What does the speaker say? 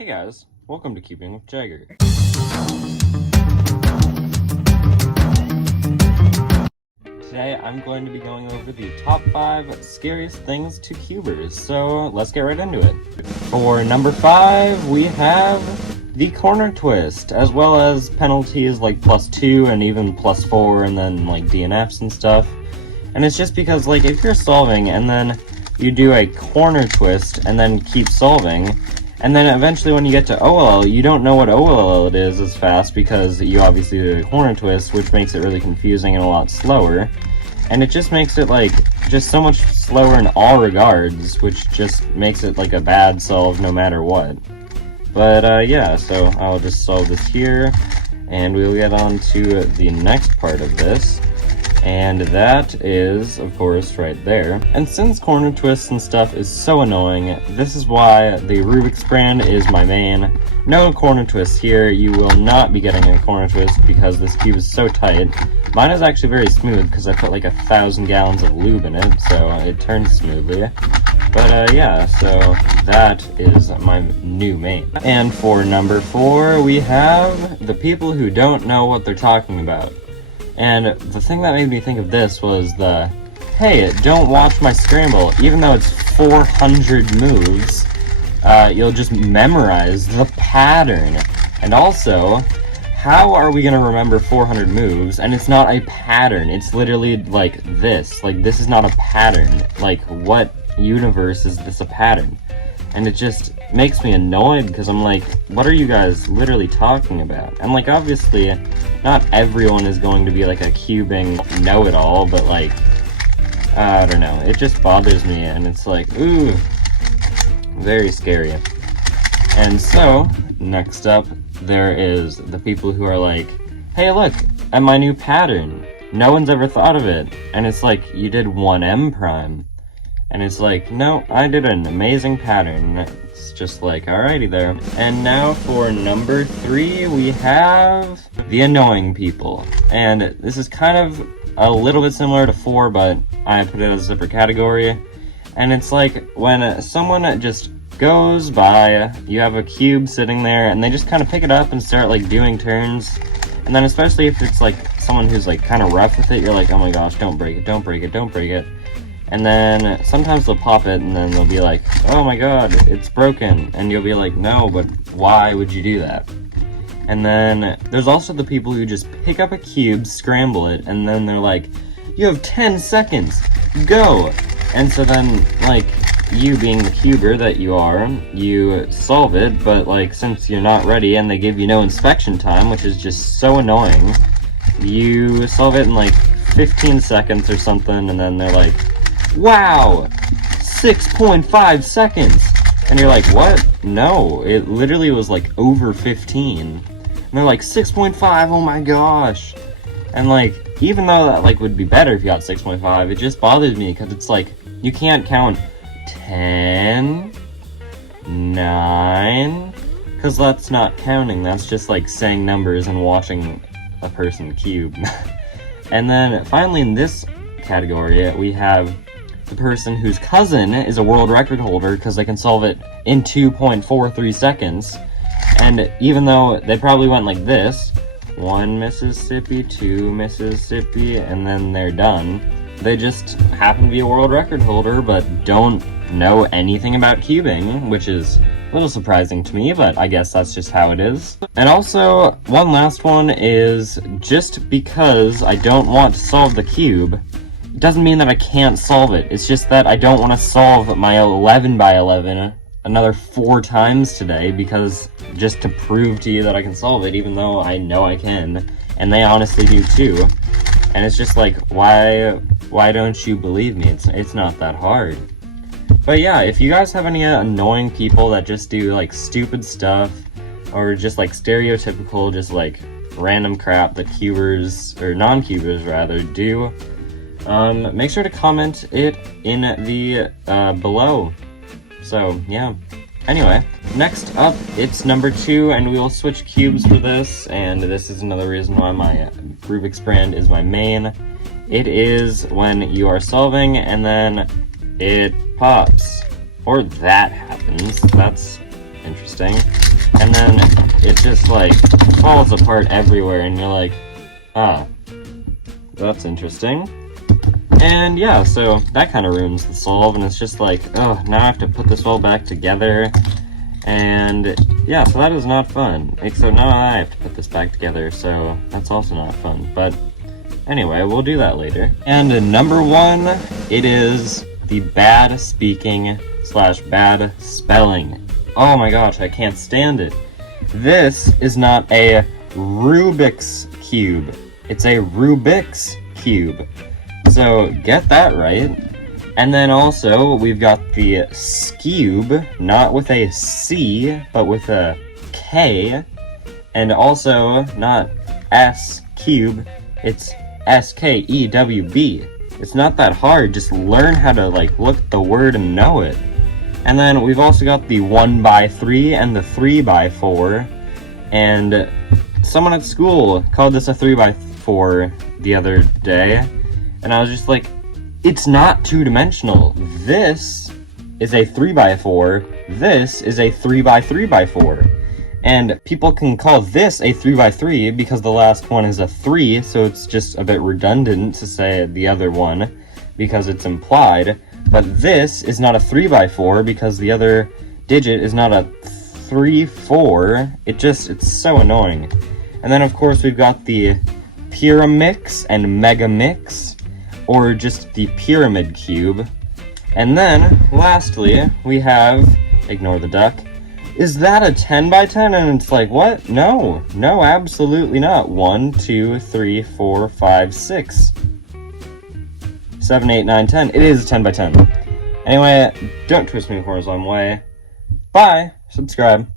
Hey guys, welcome to Cubing with Jagger. Today I'm going to be going over the top 5 scariest things to cubers, so let's get right into it. For number 5, we have the corner twist, as well as penalties like +2 and even +4 and then like DNFs and stuff. And it's just because like if you're solving and then you do a corner twist and then keep solving, and then eventually when you get to OLL, you don't know what OLL it is as fast because you obviously do a corner twist, which makes it really confusing and a lot slower. And it just makes it like, just so much slower in all regards, which just makes it like a bad solve no matter what. But yeah, so I'll just solve this here, and we'll get on to the next part of this. And that is, of course, right there. And since corner twists and stuff is so annoying, this is why the Rubik's brand is my main. No corner twists here. You will not be getting a corner twist because this cube is so tight. Mine is actually very smooth because I put like 1,000 gallons of lube in it, so it turns smoothly. But yeah, so that is my new main. And for number 4, we have the people who don't know what they're talking about. And the thing that made me think of this was the, hey, don't watch my Scramble, even though it's 400 moves, you'll just memorize the pattern. And also, how are we gonna remember 400 moves, and it's not a pattern, it's literally like this is not a pattern. Like, what universe is this a pattern? And it just makes me annoyed because I'm like, what are you guys literally talking about? And like, obviously, not everyone is going to be like a cubing know-it-all, but like, I don't know, it just bothers me, and it's like, ooh, very scary. And so, next up, there is the people who are like, hey look, at my new pattern, no one's ever thought of it, and it's like, you did 1M prime. And it's like, no, I did an amazing pattern. It's just like, alrighty there. And now for number 3, we have the annoying people. And this is kind of a little bit similar to 4, but I put it as a separate category. And it's like, when someone just goes by, you have a cube sitting there, and they just kind of pick it up and start like doing turns. And then especially if it's like someone who's like kind of rough with it, you're like, oh my gosh, don't break it, don't break it, don't break it. And then sometimes they'll pop it and then they'll be like, oh my god, it's broken. And you'll be like, no, but why would you do that? And then there's also the people who just pick up a cube, scramble it, and then they're like, you have 10 seconds, go! And so then, like, you being the cuber that you are, you solve it, but like, since you're not ready and they give you no inspection time, which is just so annoying, you solve it in like 15 seconds or something, and then they're like, wow, 6.5 seconds. And you're like, what? No, it literally was like over 15. And they're like, 6.5, oh my gosh. And like, even though that like would be better if you got 6.5, it just bothers me because it's like, you can't count 10, 9, because that's not counting, that's just like saying numbers and watching a person cube. And then finally in this category, we have the person whose cousin is a world record holder because they can solve it in 2.43 seconds. And even though they probably went like this, 1 Mississippi, 2 Mississippi, and then they're done, they just happen to be a world record holder but don't know anything about cubing, which is a little surprising to me, but I guess that's just how it is. And also, one last one is, just because I don't want to solve the cube, doesn't mean that I can't solve it. It's just that I don't want to solve my 11 by 11 another 4 times today, because just to prove to you that I can solve it, even though I know I can, and they honestly do too. And it's just like, why don't you believe me? It's not that hard. But yeah, if you guys have any annoying people that just do like stupid stuff, or just like stereotypical, just like random crap that cubers, or non-cubers rather, do, make sure to comment it in the below. So yeah, anyway, next up it's number 2, and we will switch cubes for this, and this is another reason why my Rubik's brand is my main. It is when you are solving and then it pops, or that happens. That's interesting. And then it just like falls apart everywhere and you're like, ah, that's interesting. And yeah, so that kind of ruins the solve, and it's just like, oh, now I have to put this all back together. And yeah, so that is not fun. Except now I have to put this back together, so that's also not fun. But anyway, we'll do that later. And number 1, it is the bad speaking / bad spelling. Oh my gosh, I can't stand it. This is not a Rubik's Cube. It's a Rubik's Cube. So get that right. And then also, we've got the Skewb, not with a C, but with a K. And also, not S cube, it's S-K-E-W-B. It's not that hard, just learn how to, like, look at the word and know it. And then we've also got the 1x3 and the 3x4. And someone at school called this a 3x4 the other day. And I was just like, it's not two-dimensional. This is a 3x4. This is a 3x3x4. And people can call this a 3x3 because the last one is a 3, so it's just a bit redundant to say the other one because it's implied. But this is not a 3x4 because the other digit is not a 3-4. It's so annoying. And then of course we've got the Pyramix and Megamix, or just the Pyramid Cube. And then, lastly, we have, ignore the duck, is that a 10x10? And it's like, what? No, absolutely not. 1, 2, 3, 4, 5, 6, 7, 8, 9, 10. It is a 10x10. Anyway, don't twist me the horizontal way. Bye, subscribe.